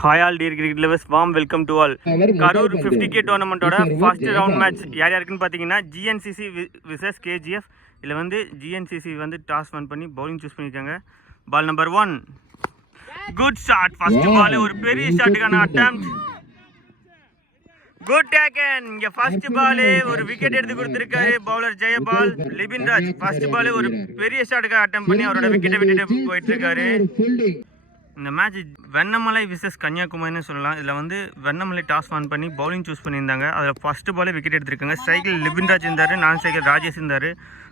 Hi all dear cricket lovers warm welcome to all Karur fifty K டோர்னமெண்ட்டோட first round match யார் யாருக்குன்னு பார்த்தீங்கன்னா ஜிஎன்சிசி versus KGF இதில் வந்து GNCC வந்து டாஸ் ஒன் பண்ணி பவுலிங் சூஸ் பண்ணியிருக்காங்க. Ball number one good shot first ball ஒரு பெரிய ஷாட்டுக்கான அட்டம் குட் டேக்கன் இங்க ஃபர்ஸ்ட் பால் ஒரு விக்கெட் எடுத்து கொடுத்திருக்காரு bowler Jayapal Libin Raj first ball ஒரு பெரிய ஷாட்டுக்கு அட்டம் பண்ணி அவரோட விக்கெட்டை விட்டுட்டு போயிட்டு இருக்காரு இந்த மேட்ச் வெண்ணமலை விசஸ் கன்னியாகுமரின்னு சொல்லலாம். இதில் வந்து வெண்ணமலை டாஸ் ஆன் பண்ணி பவுலிங் சூஸ் பண்ணியிருந்தாங்க. அதில் ஃபஸ்ட்டு பாலே விக்கெட் எடுத்திருக்காங்க. ஸ்ட்ரைக்கில் லிபின்ராஜ் இருந்தார் நான் ஸ்ட்ரைக்கில் ராஜேஷ் இருந்தார்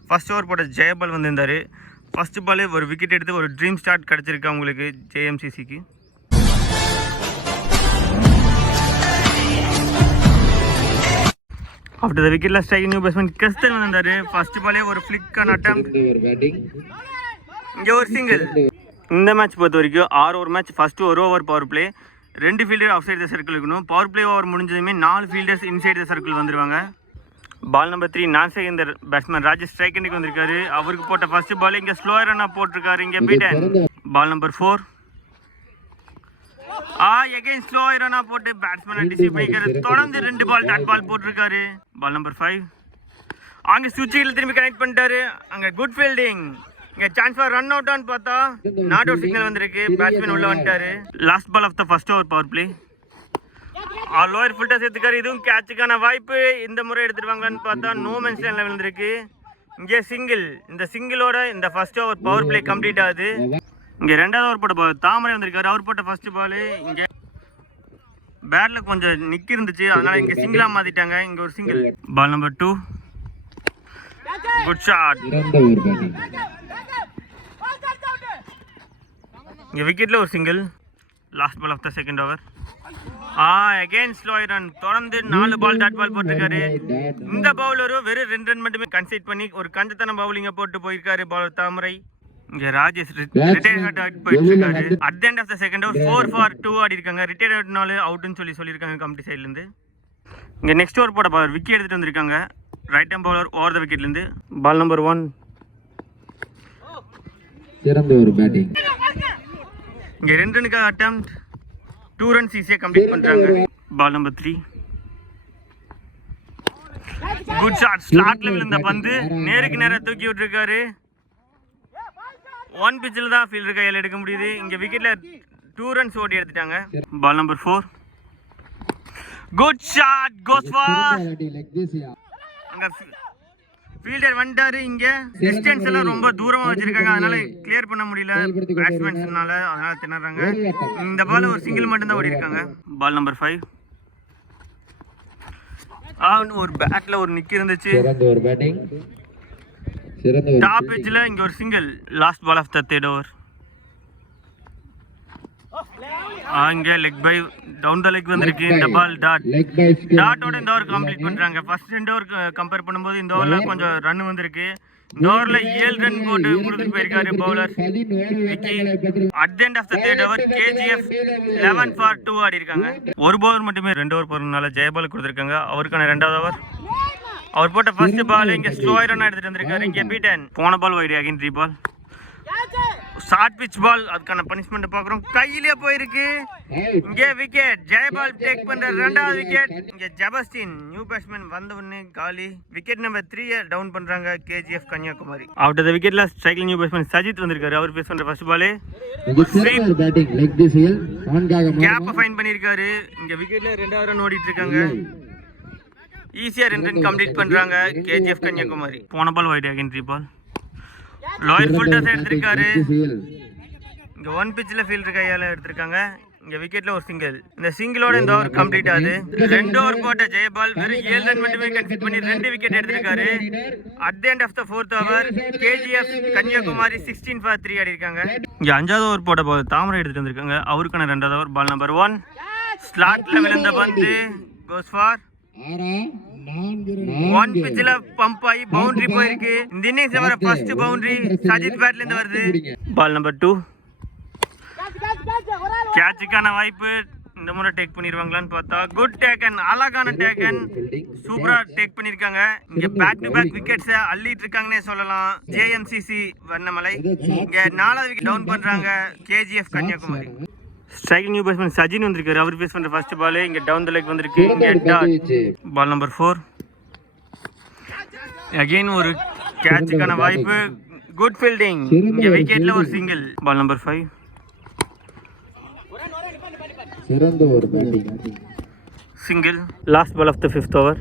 ஃபர்ஸ்ட் ஓவர் போட்ட ஜெயபால் வந்திருந்தார். ஃபஸ்ட்டு பாலே ஒரு விக்கெட் எடுத்து ஒரு ட்ரீம் ஸ்டார்ட் கிடச்சிருக்கு அவங்களுக்கு ஜேஎம்சிசிக்கு ஆஃப்டர் த விக்கெட்ல ஸ்ட்ரைக் நியூ பேட்ஸ்மேன் கிறிஸ்டன் வந்திருந்தாரு. ஃபர்ஸ்ட் பாலே ஒரு ஃபிளிக்கான அட்டம் ஒரு பேட்டிங் இங்கே ஒரு சிங்கிள் இந்த மேட்ச் பொறுத்த வரைக்கும் ஆறு ஓவர் மேட்ச் ஃபர்ஸ்ட் ஒரு ஓவர் பவர் பிளே ரெண்டு fielder outside the circle இருக்கணும். பவர் பிளே ஓவர் முடிஞ்சதுமே நாலு ஃபீல்டர்ஸ் இன்சைட் த சர்க்கிள் வந்துருவாங்க. பால் நம்பர் த்ரீ நான் செகந்தர் பேட்ஸ்மேன் ராஜேஷ் ஸ்ட்ரைக்கனுக்கு வந்திருக்காரு. அவருக்கு போட்ட ஃபர்ஸ்ட் பால் இங்கே ஸ்லோ ரன்னாக போட்டிருக்காரு. இங்கே beaten ball number four ah again slow ரன்னா போட்டு பேட்ஸ்மேனை டிசீவ் பண்ணிக்காரு தொடர்ந்து ரெண்டு பால் டாட் பால் போட்டிருக்காரு. பால் நம்பர் ஃபைவ் அங்கே சுவிட்சில் திரும்பி கனெக்ட் பண்ணிட்டாரு. அங்கே குட் ஃபீல்டிங் இங்க சான்ஸ் ஃபார் ரன் அவுட்டான்னு பார்த்தா நாட் அவுட் சிக்னல் வந்திருக்கு. பேட்ஸ்மேன் உள்ள வந்துட்டாரு. Last ball of the first over power play lower ஃபுல்டா சேர்த்துக்காரு. இதுவும் கேட்சுக்கான வாய்ப்பு இந்த முறை எடுத்துருவாங்களான்னு பார்த்தா நோ மென்ஷன் இருக்கு இங்கே சிங்கிள் இந்த சிங்கிளோட இந்த first over power play complete ஆகுது. இங்க ரெண்டாவது ஓவர் போட்ட ball தாமரை வந்திருக்காரு. அவர் போட்ட ஃபர்ஸ்ட் பால் இங்க பேட்ல கொஞ்சம் நிக்கி இருந்துச்சு அதனால இங்க சிங்கிளா மாத்திட்டாங்க. இங்க ஒரு single ball number two good shot சிறந்த ஒரு பேட்டிங் இங்கே விக்கெட்டில் ஒரு single last ball of the second over ah again slow run தொடர்ந்து நாலு பால் டாட் பால் போட்டிருக்காரு. இந்த பவுலரும் வெறும் ரெண்டு ரன் மட்டுமே கன்சைட் பண்ணி ஒரு கஞ்சத்தன பவுலிங்கை போட்டு போயிருக்காரு பவுலர் தாமரை. இங்கே ராஜேஷ் ரிட்டையர் அவுட் போயிட்டு இருக்காரு at end of the second over four for two ஆடி இருக்காங்க ரிட்டையர் அவுட்னால அவுட்னு சொல்லி சொல்லியிருக்காங்க கமிட்டி சைட்லேருந்து இங்கே நெக்ஸ்ட் ஓவர் போட பவர் விக்கெட் எடுத்துட்டு வந்திருக்காங்க. Right arm bowler over the விக்கெட்லேருந்து ball number one சிறந்த ஒரு பேட்டிங் இங்க ரெண்டு ரனுக்காக அட்டம் டூ ரன்ஸ் ஈஸியாக கம்ப்ளீட் பண்றாங்க. Ball number three good shot ஸ்லாட்ல விழுந்த பந்து. நேருக்கு நேரா தூக்கி விட்டுருக்காரு. ஒன் பிச்சில் தான் ஃபீல்டர் கையில் எடுக்க முடியுது. இங்க விக்கெட்ல டூ ரன்ஸ் ஓடி எடுத்துட்டாங்க. Ball number four good shot goes for leg திஸ்யா அங்க ஃபீல்டர் வந்துட்டாரு இங்க. டிஸ்டன்ஸ் எல்லாம் ரொம்ப தூரமா வச்சிருக்காங்க. அதனால கிளியர் பண்ண முடியல. பேட்ஸ்மேன்ஸ்னால அதனால திணறாங்க. இந்த பால் ஒரு சிங்கிள் மட்டும் தான் ஓடி இருக்காங்க பால் நம்பர் ஃபைவ் ஒரு பேட்ல ஒரு நிக்கி இருந்துச்சு டாப் எஜ்ல இங்க ஒரு single last ball of the third over அங்க leg bye down the leg வந்திருக்கு. இந்த பால் டாட் லெக் பை டாட்டோட இந்த ஓவர் கம்ப்ளீட் பண்றாங்க. ஃபர்ஸ்ட் ரெண்டு ஓவர் கம்பேர் பண்ணும்போது இந்த ஓவர்ல கொஞ்சம் ரன் வந்திருக்கு. இந்த ஓவர்ல ஏழு ரன் போட்டு கொடுத்துட்டு போயிருக்காரு bowler at end of the third over KGF eleven for two ஆடி இருக்காங்க. ஒரு பவுலர் மட்டுமே ரெண்டு ஓவர் போறதுனால ஜெயபால் கொடுத்துருக்காங்க. அவருக்கான ரெண்டாவது ஓவர் அவர் போட்ட ஃபர்ஸ்ட் பால் இங்க ஸ்லோ ரன் எடுத்துட்டு வந்திருக்காரு. இங்க பீட்டன் போன ball wide again three ball short pitch ball அதுக்கான பனிஷ்மெண்ட் பாக்குறோம் கையிலே போயிருக்கு. இங்க விக்கெட் ஜெயபால் டேக் பண்ற ரெண்டாவது விக்கெட் இங்க ஜபஸ்டின் நியூ பேட்ஸ்மேன் வந்த உடனே காலி. விக்கெட் நம்பர் த்ரீ டவுன் பண்றாங்க கேஜிஎஃப் கன்னியாகுமரி. ஆஃப்டர் த விக்கெட்ல ஸ்ட்ரைக்கிங் நியூ பேட்ஸ்மேன் சஜித் வந்திருக்காரு. அவர் பேஸ் பண்ற ஃபர்ஸ்ட் பாலே கேப்ப ஃபைன் பண்ணிருக்காரு இங்க விக்கெட்ல ரெண்டாவது ரன் ஓடிட்டு இருக்காங்க ஈஸியா ரெண்டு ரன் கம்ப்ளீட் பண்றாங்க கேஜிஎஃப் கன்னியாகுமரி. போன ball wide again three ball lower ஃபுல்டர்ஸ் எடுத்திருக்காரு திசையில் இங்க ஒன் பிச்சில் ஃபீல்டர் கையால எடுத்திருக்காங்க. இங்க விக்கெட்ல ஒரு சிங்கிள் இந்த சிங்கிளோட இந்த ஓவர் கம்ப்ளீட் ஆகுது. ரெண்டு ஓவர் போட்ட ஜெயபால் வெறும் ஏழு ரன் மட்டுமே கன்சிட் பண்ணி ரெண்டு விக்கெட் எடுத்திருக்காரு. At the end of the fourth over KGF Kanyakumari sixteen for three ஆடி இருக்காங்க இங்க அஞ்சாவது ஓவர் போட்ட போது தாமரை எடுத்துட்டு வந்திருக்காங்க. அவருக்கான ரெண்டாவது ஓவர் பால் நம்பர் ஒன் ஸ்லாட்ல விழுந்த பந்து கோஸ் ஃபார் ஒன் பிச்சில் பம்ப் ஆகி பவுண்டரி போயிருக்கு. இந்த இன்னிங்ஸ் வர ஃபர்ஸ்ட் பவுண்டரி சஜித் பேட்ல இருந்து வருது. பால் நம்பர் டூ கேட்சுக்கான வாய்ப்பு. இந்த முறை டேக் பண்ணிடுவாங்களான்னு பார்த்தா குட் டேக்கன் அழகான டேக்கன் சூப்பரா டேக் பண்ணிருக்காங்க இங்க பேக் டு பேக் விக்கெட்ஸ் அள்ளிட்டு இருக்காங்கன்னே சொல்லலாம். ஜேஎம்சிசி வண்ணமலை. இங்க நாலாவது விக்கெட் டவுன் பண்றாங்க. KGF Kanyakumari. Striking new batsman Sajin வந்திருக்காரு. அவர் பேஸ் பண்ற ஃபர்ஸ்ட் பால் இங்க டவுன் த லெக் வந்திருக்கு. இங்க பால் நம்பர் ஃபோர் அகைன் ஒரு கேட்சுக்கான வாய்ப்பு. குட் ஃபீல்டிங் இங்க விக்கெட்ல ஒரு சிங்கிள் பால் நம்பர் ஃபைவ் சிறந்த ஒரு batting single last ball of the fifth over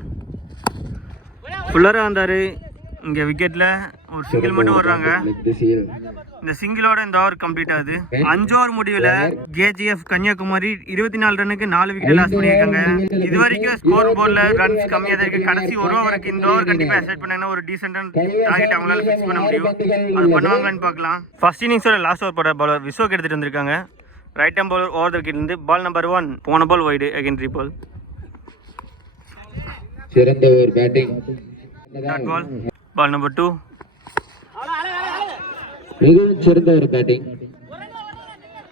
ஃபுல்லராக வந்தார். இங்கே விக்கெட்டில் ஒரு சிங்கிள் மட்டும் வர்றாங்க. இந்த சிங்கிளோட இந்த ஓவர் கம்ப்ளீட் ஆகுது. அஞ்சு ஓவர் முடிவில் கேஜிஎஃப் கன்னியாகுமரி இருபத்தி நாலு ரன்னுக்கு நாலு விக்கெட் லாஸ் பண்ணியிருக்காங்க இது வரைக்கும் ஸ்கோர் போர்டில் ரன்ஸ் கம்மியாக தான் இருக்கு. கடைசி ஒரு ஓவருக்கு இந்த ஓவர் கண்டிப்பாக எக்ஸைட் பண்ணாங்கன்னா ஒரு டீசென்டான டார்கெட் அவங்களால ஃபிக்ஸ் பண்ண முடியும். அது பண்ணுவாங்களான்னு பார்க்கலாம். ஃபர்ஸ்ட் இன்னிங்ஸோட லாஸ்ட் ஓவர் போட பாலர் விஸ்வக் எடுத்துட்டு வந்திருக்காங்க. Right arm bowler over wicket இருந்து பால் நம்பர் ஒன் போன பால் வைடு அகைன் த்ரீ சிறந்த ஒரு batting dot ball number two மிகவும் சிறந்த ஒரு பேட்டிங்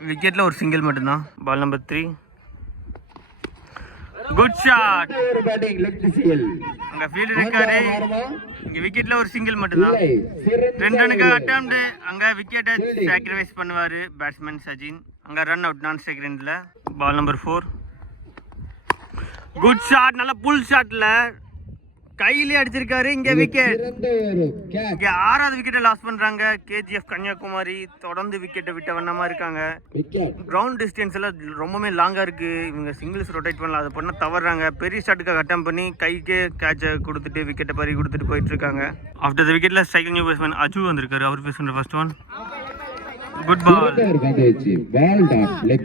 விக்கெட்ல ஒரு சிங்கிள் மட்டும்தான். Ball number three good shot அங்க ஃபீல்டு இருக்காரு. இங்க விக்கெட்ல ஒரு சிங்கிள் மட்டும்தான். ரெண்டு ரனுக்கு அட்டம்ப்ட் அங்க விக்கெட்டை சாக்ரிஃபைஸ் பண்ணுவாரு பேட்ஸ்மேன் சச்சின் அங்க ரன் அவுட் நான் செகண்ட்ல ball number four good shot நல்ல புல் ஷாட்ல கையிலே அடிச்சிருக்காரு. இங்க விக்கெட் இங்க ஆறாவது விக்கெட்டை லாஸ் பண்றாங்க. கேஜிஎஃப் கன்னியாகுமரி தொடர்ந்து விக்கெட்டை விட்ட வண்ணமா இருக்காங்க. கிரவுண்ட் டிஸ்டன்ஸ் எல்லாம் ரொம்பவே லாங்காக இருக்கு. இவங்க சிங்கிள்ஸ் ரொட்டேட் பண்ணலாம் அதை பண்ண தவறாங்க. பெரிய ஷாட்டுக்காக அட்டம் பண்ணி கைக்கே கேட்சை கொடுத்துட்டு விக்கெட்டை பறி கொடுத்துட்டு போயிட்டு இருக்காங்க. ஆஃப்டர் த விக்கெட்ல ஸ்ட்ரைக்கிங் பேட்ஸ்மேன் அஜு வந்திருக்காரு. அவர் பண்ணுற first one good ball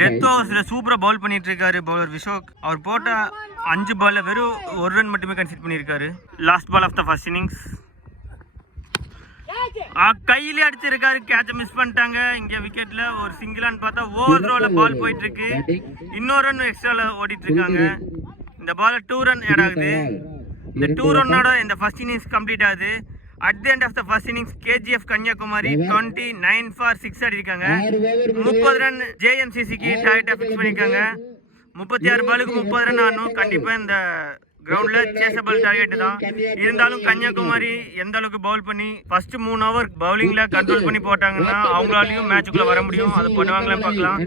death ஓவர்ஸில் சூப்பராக பவுல் பண்ணிட்டு இருக்காரு பவுலர் விஷோக் அவர் போட்ட அஞ்சு பால்ல வெறும் ஒரு ரன் மட்டுமே கன்சிட் பண்ணியிருக்காரு. Last ball of the first innings கையிலே அடிச்சிருக்காரு. கேட்ச மிஸ் பண்ணிட்டாங்க. இங்க விக்கெட்ல ஒரு சிங்கிளான்னு பார்த்தா ஓவர் த்ரோல பால் போயிட்டு இருக்கு இன்னொரு ரன் எக்ஸ்ட்ரால ஓடிட்டு இருக்காங்க இந்த பால் டூ ரன் ஆட் ஆகுது. இந்த டூ ரன்னோட இந்த ஃபர்ஸ்ட் இன்னிங்ஸ் கம்ப்ளீட் ஆகுது. At the end of the first innings KGF Kanyakumari twenty nine for six over முப்பது ரன் ஜேஎம்சிசிக்கு டார்கெட்டை ஃபிக்ஸ் பண்ணியிருக்காங்க. முப்பத்தி ஆறு பாலுக்கு முப்பது ரன் ஆடணும். கண்டிப்பாக இந்த கிரவுண்டில் சேசபிள் டார்கெட் தான். இருந்தாலும் கன்னியாகுமரி எந்த அளவுக்கு பவுல் பண்ணி ஃபர்ஸ்ட் மூணு ஓவர் பவுலிங்ல கண்ட்ரோல் பண்ணி போட்டாங்கன்னா அவங்களாலையும் மேட்சுக்குள்ள வர முடியும். அது பண்ணுவாங்களான்னு பார்க்கலாம்.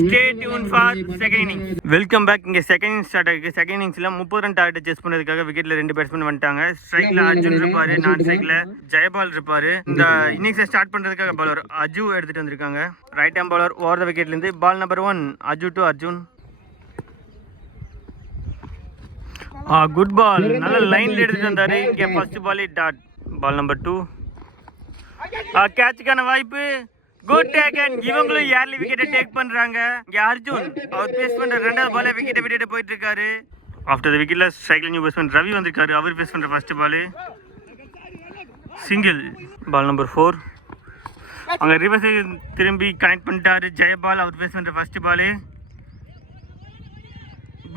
Stay tuned for second inning welcome back இங்கே செகண்ட் இன்னிங் ஸ்டார்ட் ஆகிருக்கு செகண்ட் இன்னிங்ஸ்ல முப்பது ரன் டார்கெட் செஸ் பண்ணதுக்காக விக்கெட்ல ரெண்டு பேட்ஸ்மேன் வந்துட்டாங்க. ஸ்ட்ரைக்ல அர்ஜுன் இருப்பாரு நான் ஸ்ட்ரைக்ல ஜெயபால் இருப்பாரு. இந்த இன்னிங்ஸை ஸ்டார்ட் பண்றதுக்காக பவுலர் அஜு எடுத்துட்டு வந்திருக்காங்க. Right arm bowler over the விக்கெட்ல இருந்து ball number one Aju to Arjun. Ah good ball நல்ல லைன்ல எடுத்துட்டு வந்தாரு. இங்க first ball dot ball number two கேட்சுக்கான வாய்ப்பு. குட் டேக்கன் இவங்களும் ஏர்லி விக்கெட்டை டேக் பண்றாங்க. இங்க அர்ஜுன் அவர் பேஸ் பண்ற ரெண்டாவது பால விக்கெட்டை விட்டுட்டு போயிட்டு இருக்காரு ஆஃப்டர் த விக்கெட்ல ஸ்ட்ரைக்ல நியூ பேட்ஸ்மேன் ரவி வந்திருக்காரு. அவர் பேஸ் பண்ற first ball single ball number four அங்க ரிவர்ஸ் திரும்பி கனெக்ட் பண்ணிட்டாரு. ஜெயபால் அவர் பேஸ் பண்ற ஃபர்ஸ்ட் பால்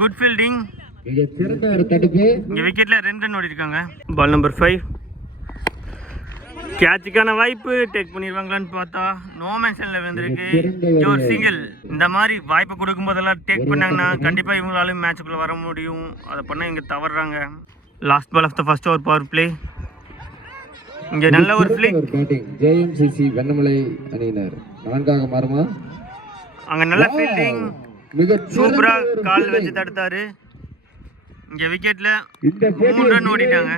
குட் ஃபீல்டிங் மிக சிறந்த ஒரு தடுப்பு. இங்க விக்கெட்ல ரெண்டு ரன் ஓடி இருக்காங்க பால் நம்பர் ஃபைவ் கேட்சுக்கான வாய்ப்பு டேக் பண்ணிடுவாங்களான்னு பார்த்தா நோ மென்ஷன்ல வந்திருக்கு இங்க ஒரு சிங்கிள் இந்த மாதிரி வாய்ப்பு கொடுக்கும் போதெல்லாம் டேக் பண்ணாங்கன்னா கண்டிப்பா இவங்களாலும் மேட்சுக்குள்ள வர முடியும். அதை பண்ண இங்க தவறுறாங்க. Last ball of the first over power play இங்க நல்ல ஒரு பிளே ஒரு பேட்டிங் ஜேஎம்சிசி வெண்ணமலை அணியினர். நான்காக மாறுமா? அங்க நல்ல ஃபீல்டிங் மிக சூப்பரா கால் வச்சு தடுத்தாரு. இங்க விக்கெட்ல மூணு ரன் ஓடிட்டாங்க.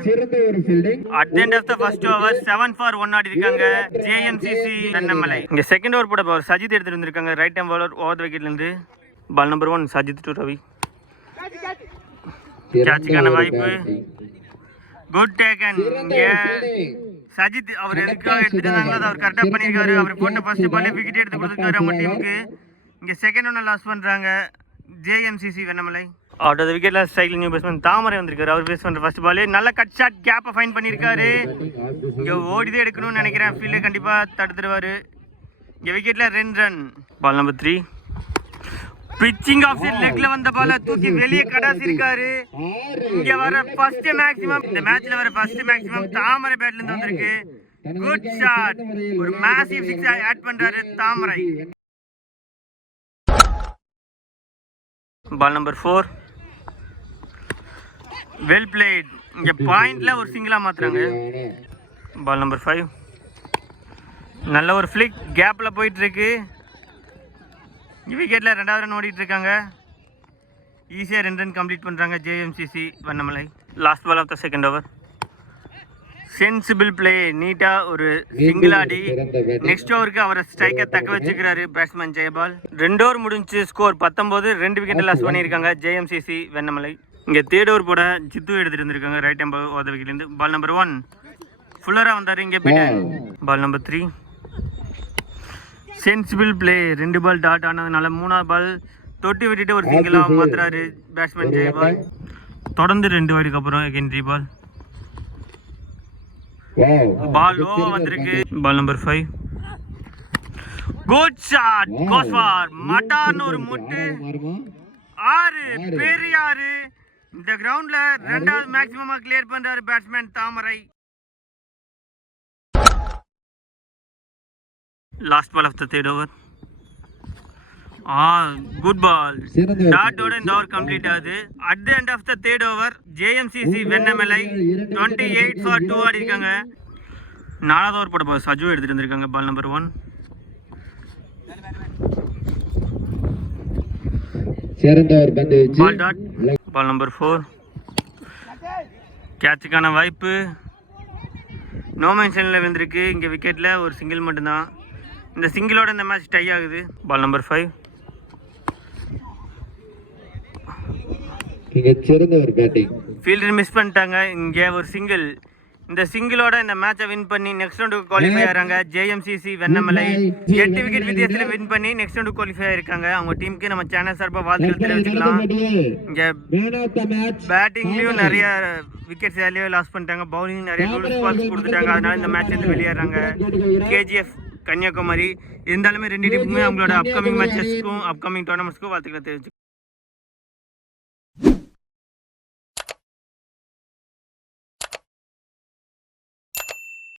At end of the first over seven for one ஆடி இருக்காங்க ஜேஎம்சிசி தென்னமலை. இங்க செகண்ட் ஓவர் போட பவர் சஜித் எடுத்துட்டு வந்திருக்காங்க. ரைட் ஹேம் பவுலர் ஓவர் விக்கெட்ல இருந்து. Ball number one Sajith to Ravi. கேட்சுக்கான வாய்ப்பு. குட் டேக்கன் இங்க சஜித் அவர் எதுக்காக எடுத்துட்டு வந்தாங்களோ அதை அவர் கரெக்டா பண்ணிருக்காரு அவர் போட்ட ஃபர்ஸ்ட் பாலே விக்கெட் எடுத்து கொடுத்துருக்காரு அவங்க டீமுக்கு இங்க செகண்ட் ஒன்னு லாஸ் பண்றாங்க. ஜேஎம்சிசி வெண்ணமலை அவுட் ஆஃப் விக்கெட்ல ஸ்ட்ரைக்ல நியூ பேட்ஸ்மேன் தாமரை வந்திருக்காரு. அவர் பேஸ் பண்ணுற ஃபர்ஸ்ட் பாலே நல்ல கட் ஷாட் கேப்பை ஃபைன் பண்ணிருக்காரு. இங்கே ஓடிதே எடுக்கணும்னு நினைக்கிறேன். ஃபீல்டு கண்டிப்பாக தடுத்துருவாரு. இங்கே விக்கெட்ல ரெண்டு run ball number three pitching off லெக்ல வந்த பால தூக்கி வெளியே கடாசி இருக்காரு. இங்க வர ஃபர்ஸ்ட் மேக்ஸிமம் இந்த மேட்ச்ல வர ஃபர்ஸ்ட் மேக்ஸிமம் தாமரை பேட்ல இருந்து வந்திருக்கு. குட் ஷாட் ஒரு மேசிவ் சிக்ஸ் ஆட் பண்றாரு Thamarai. Ball number four well played இங்க பாயிண்ட்ல ஒரு சிங்கிளா மாத்துறாங்க. பால் நம்பர் ஃபைவ் நல்ல ஒரு ஃபிளிக் கேப்ல போயிட்டு இருக்கு விக்கெட்டில் ரெண்டாவது ரன் ஓடிட்டு இருக்காங்க ஈஸியாக ரெண்டு ரன் கம்ப்ளீட் பண்ணுறாங்க JMCC Vannamalai. Last ball of the second over sensible play நீட்டாக ஒரு சிங்கிள் ஆடி. நெக்ஸ்ட் ஓவருக்கு அவரை ஸ்ட்ரைக்கை தக்க வச்சுக்கிறாரு பேட்ஸ்மேன் ஜெயபால் ரெண்டு ஓவர் முடிஞ்சு ஸ்கோர் பத்தொம்போது ரெண்டு விக்கெட் லாஸ் பண்ணியிருக்காங்க ஜேஎம்சிசி வெண்ணமலை. இங்கே தேடூர் போட ஜித்து எடுத்துட்டு வந்திருக்காங்க. ரைட் நம்பர் ஓத இருந்து பால் நம்பர் ஒன் ஃபுல்லராக வந்தார். இங்கே போயிட்டு ball number three sensible play ரெண்டு பால் டாட் ஆனதுனால மூணாவது பால் தொட்டி விட்டுட்டு ஒரு சிங்கிளாக மாத்துறாரு பேட்ஸ்மேன் ஜெயபால். தொடர்ந்து ரெண்டு வாடிக்கு அப்புறம் எகென்ட்ரி பால் பால் லோவா வந்திருக்கு. Ball number five good shot கோஸ்வார் for மட்டான்னு ஒரு முட்டு. ஆறு. பெரியாறு. இந்த கிரவுண்ட்ல ரெண்டாவது மேக்ஸிமமா கிளியர் பண்றாரு batsman Thamarai. Last ball of the third over ah good ball டாட்டோட இந்த ஓவர் கம்ப்ளீட் ஆகுது. At the end of the third over JMCC Vennamalai twenty eight for two ஆடி இருக்காங்க நாலாவது ஓவர் போட சஜு எடுத்துட்டு வந்திருக்காங்க பால் நம்பர் ஒன் சிறந்த ஒரு பந்து பால் நம்பர் ஃபோர் கேட்சுக்கான வாய்ப்பு. நோ மென்ஷனில் விழுந்திருக்கு. இங்கே விக்கெட்டில் ஒரு சிங்கிள் மட்டும்தான். இந்த சிங்கிளோட இந்த மேட்ச் டை ஆகுது. பால் நம்பர் ஃபைவ் மிக சிறந்த ஒரு பேட்டிங் ஃபீல்டர் மிஸ் பண்ணிட்டாங்க. இங்கே ஒரு சிங்கிள் இந்த சிங்கிளோட இந்த மேட்சை வின் பண்ணி நெக்ஸ்ட் ரவுண்டுக்கு குவாலிஃபை ஆகிறாங்க ஜேஎம்சிசி வெண்ணமலை. எட்டு விக்கெட் வித்தியாசத்தில் வின் பண்ணி நெக்ஸ்ட் ரவுண்டுக்கு குவாலிஃபை ஆயிருக்காங்க. அவங்க டீமுக்கு நம்ம சேனல் சார்பாக வாழ்த்துக்கள் தெரிவிச்சுக்கலாம். இங்கே பேட்டிங்லயும் நிறைய விக்கெட்ஸ் ஏர்லியோ லாஸ் பண்ணிட்டாங்க. பவுலிங் நிறைய ரூல்ஸ் பால்ஸ் கொடுத்துட்டாங்க. அதனால இந்த மேட்ச் வந்து வெளியேறாங்க. கேஜிஎஃப் கன்னியாகுமரி இருந்தாலுமே ரெண்டு டீமுமே அவங்களோட அப்கமிங் மேட்சஸ்க்கும் அப்கமிங் டோர்னமெண்ட்ஸ்க்கும் வாழ்த்துக்களை தெரிவிச்சு